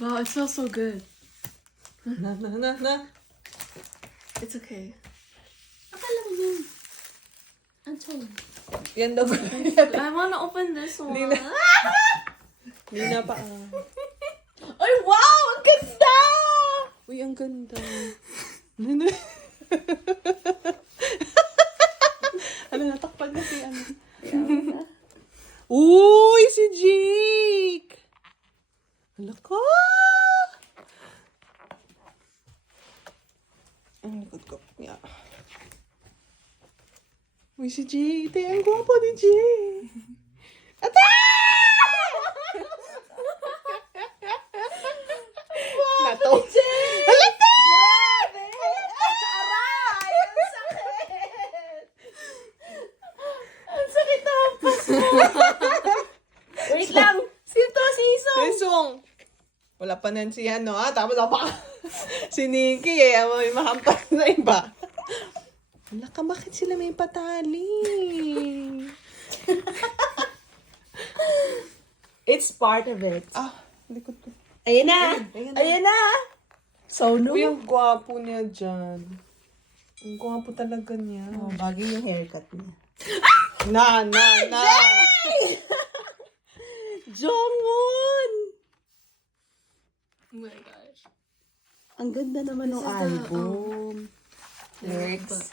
Wow, it smells so good. Na. It's okay. Akala ko yun. Anton. Yan daw. I wanna open this one. Hindi na pa. Ay, wow! Ang ganda! Uy, ang ganda. Ano, natakpan na si ano. Uy, si Jake! Hala ka! Ang likod ko. Yeah. Uy, si Jake. Te, ang gwapo ni Jake. Ata! Nato. Hala ka! Aray! Ang sakit! Ang sakit na hampas mo! Wait lang! Sito, sisong! Sesong! Wala pa nan si ano, Tapos ako si Nikki, may mahampas na iba. Wala ka, bakit sila may patali? It's part of it. Likod ko. Ayan na! Ayan na. Ayan na! So, no? Uy, ang gwapo niya dyan. Ang gwapo talaga niya. Oh, bagay yung haircut niya. Na! Jongwon! Oh my gosh. Ang ganda naman ng This is the, album. Lyrics.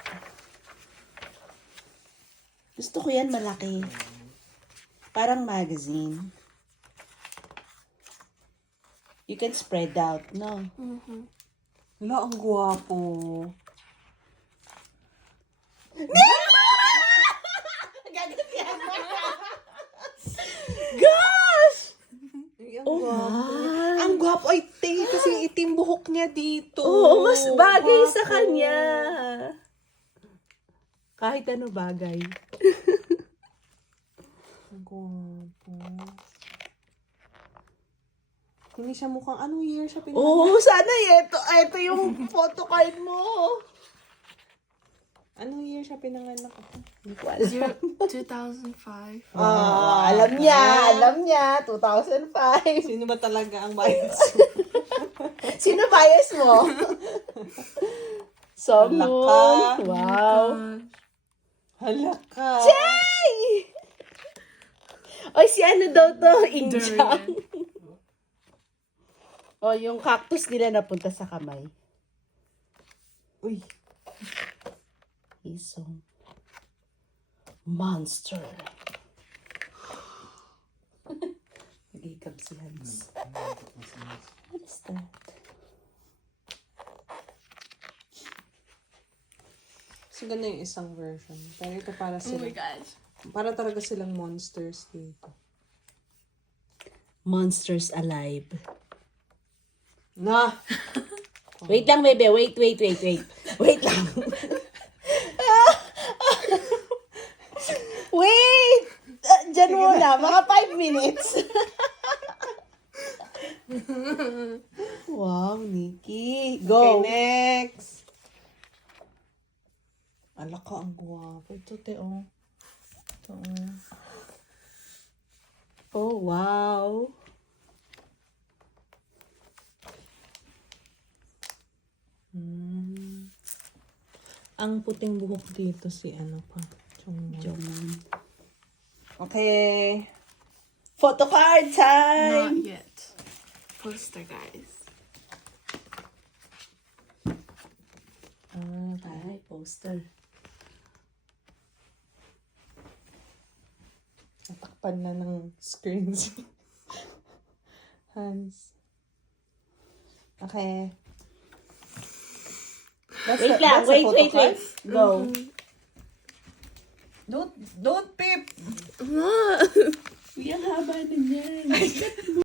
Gusto ko yan malaki. Parang magazine. You can spread out, no? Wala, ang gwapo. Gosh! Ay, ang Oh, gwapo. my. Ang gwapo ay kasi itim buhok niya dito. Oo, mas bagay sa Gwapo. kanya. Kahit ano bagay. Ang gwapo. Hindi siya mukhang, anong year siya pinanganak? Oo, sana ito yung photocard mo. Anong year siya pinanganak ako? Hindi ko alam. 2005. Alam niya. 2005. Sino ba talaga ang bias? Sino bias mo? Songmoon. Laka. Wow. Hala ka. Jay! Oy, si ano daw to? Injang. O, yung cactus nila napunta sa kamay. Uy. Isong. Monster. Nag-hiccup si Hans. What is that? So, ganda yung isang version. Pero ito para Oh my sila. gosh. Para talaga silang monsters dito. Monsters Alive. Na! Wait lang, bebe. Wait. Wait lang. Wait! Diyan muna. Mga 5 minutes. Wow, Nikki. Okay, Go. next! Ala ka, ang gwapo. Ito, te, oh. Ito, oh. Oh, wow. Ang puting buhok dito si ano pa. Jongwon. Okay. Photocard time! Not yet. Poster, guys. Ay, poster. Natakpan na ng screens. Hands. Okay. Wait lang. Wait. Go. Don't peep! Uy, ang haba na niyan.